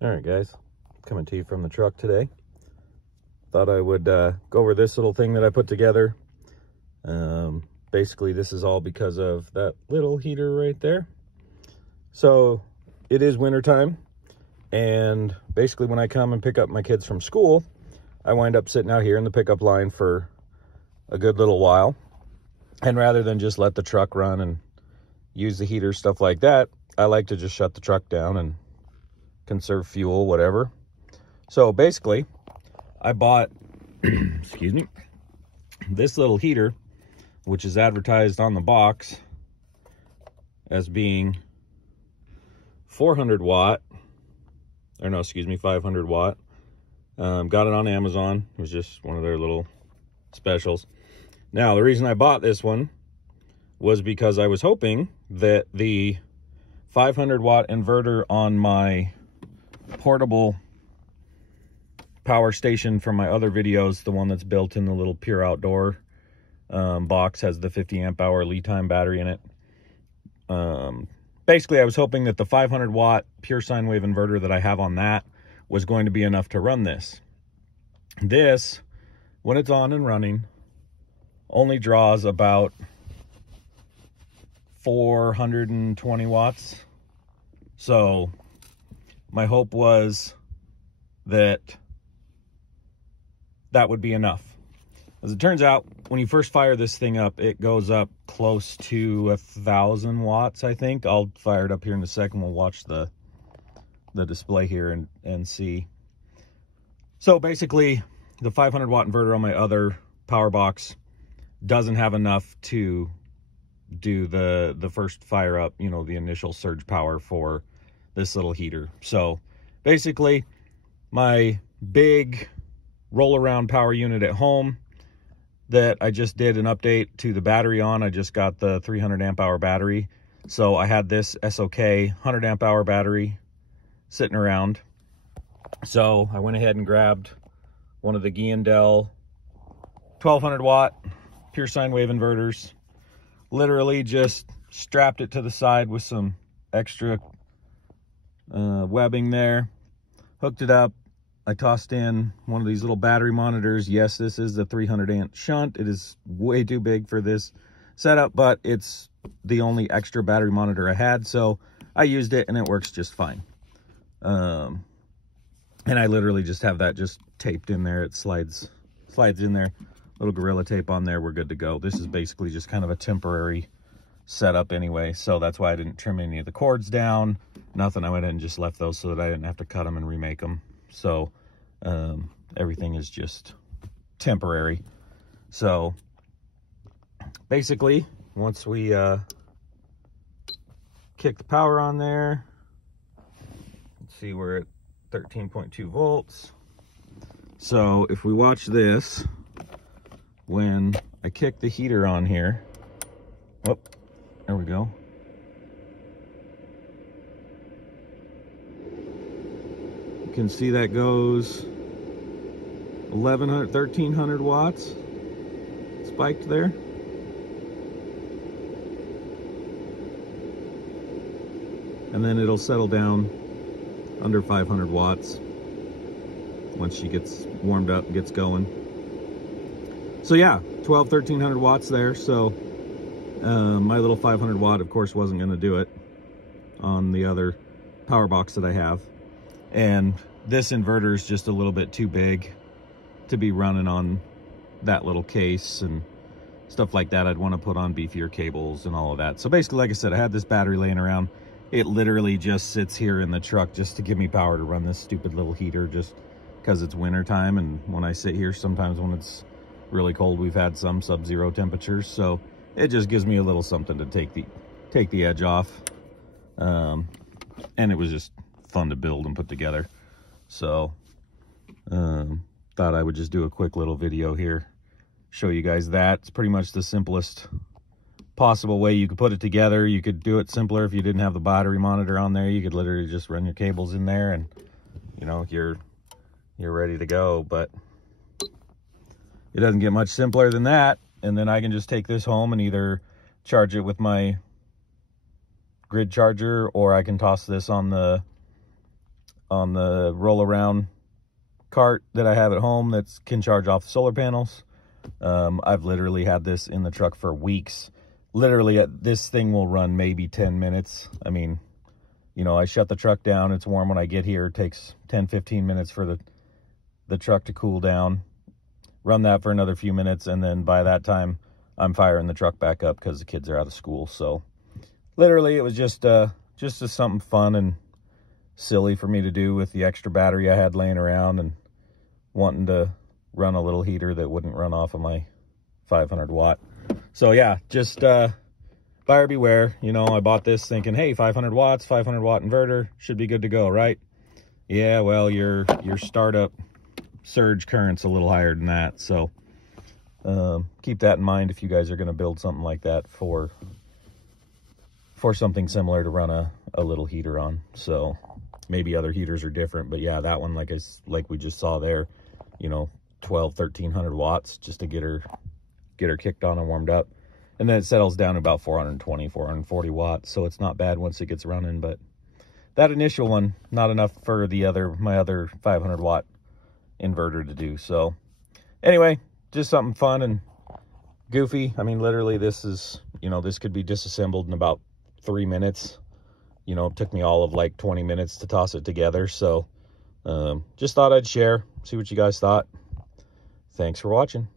All right, guys, coming to you from the truck today. Thought I would go over this little thing that I put together. Basically, this is all because of that little heater right there. So it is wintertime, and basically when I come and pick up my kids from school, I wind up sitting out here in the pickup line for a good little while. And rather than just let the truck run and use the heater, stuff like that, I like to just shut the truck down and conserve fuel, whatever. So basically, I bought, excuse me, this little heater, which is advertised on the box as being 400 watt, or no, excuse me, 500 watt. Got it on Amazon. It was just one of their little specials. Now, the reason I bought this one was because I was hoping that the 500 watt inverter on my portable power station from my other videos, the one that's built in the little Pure Outdoor box, has the 50 amp hour lead time battery in it. Basically, I was hoping that the 500 watt pure sine wave inverter that I have on that was going to be enough to run this. This, when it's on and running, only draws about 420 watts. So my hope was that that would be enough. As it turns out, when you first fire this thing up, it goes up close to 1,000 watts, I think. I'll fire it up here in a second. We'll watch the display here and see. So basically, the 500 watt inverter on my other power box doesn't have enough to do the first fire up, you know, the initial surge power for this little heater. So basically, my big roll around power unit at home that I just did an update to the battery on. I just got the 300 amp hour battery. So I had this SOK 100 amp hour battery sitting around. So I went ahead and grabbed one of the Guiandel 1200 watt pure sine wave inverters. Literally just strapped it to the side with some extra webbing there. Hooked it up. I tossed in one of these little battery monitors. Yes, this is the 300 amp shunt. It is way too big for this setup, but it's the only extra battery monitor I had, so I used it and it works just fine. And I literally just have that just taped in there. It slides in there. Little Gorilla Tape on there. We're good to go. This is basically just kind of a temporary setup anyway, so that's why I didn't trim any of the cords down. Nothing. I went ahead and just left those so that I didn't have to cut them and remake them. So everything is just temporary. So basically, once we kick the power on there, let's see, we're at 13.2 volts. So if we watch this, when I kick the heater on here, oh, there we go. You can see that goes 1,100, 1,300 watts spiked there. And then it'll settle down under 500 watts once she gets warmed up and gets going. So yeah, 1,300 watts there. So my little 500 watt, of course, wasn't going to do it on the other power box that I have. And this inverter is just a little bit too big to be running on that little case and stuff like that. I'd want to put on beefier cables and all of that. So basically, like I said, I had this battery laying around. It literally just sits here in the truck just to give me power to run this stupid little heater, just because it's winter time. And when I sit here, sometimes when it's really cold, we've had some sub-zero temperatures, so it just gives me a little something to take the edge off. And it was just fun to build and put together. So thought I would just do a quick little video here, show you guys that. It's pretty much the simplest possible way you could put it together. You could do it simpler if you didn't have the battery monitor on there. You could literally just run your cables in there and, you know, you're ready to go. But it doesn't get much simpler than that. And then I can just take this home and either charge it with my grid charger, or I can toss this on the on the roll around cart that I have at home that can charge off the solar panels. I've literally had this in the truck for weeks. Literally, this thing will run maybe 10 minutes. I mean, you know, I shut the truck down. It's warm when I get here. It takes 10-15 minutes for the truck to cool down. Run that for another few minutes, and then by that time, I'm firing the truck back up because the kids are out of school. So literally, it was just something fun and silly for me to do with the extra battery I had laying around and wanting to run a little heater that wouldn't run off of my 500 watt. So yeah, just buyer beware. You know, I bought this thinking, hey, 500 watts, 500 watt inverter should be good to go, right? Yeah, well, your startup surge current's a little higher than that. So keep that in mind if you guys are going to build something like that for something similar to run a little heater on. So maybe other heaters are different, but yeah, that one, like we just saw there, you know, 1300 watts just to get her kicked on and warmed up. And then it settles down to about 420, 440 watts. So it's not bad once it gets running, but that initial one, not enough for my other 500 watt inverter to do. So anyway, just something fun and goofy. I mean, literally this is, you know, this could be disassembled in about 3 minutes. You know, it took me all of like 20 minutes to toss it together. So just thought I'd share, see what you guys thought. Thanks for watching.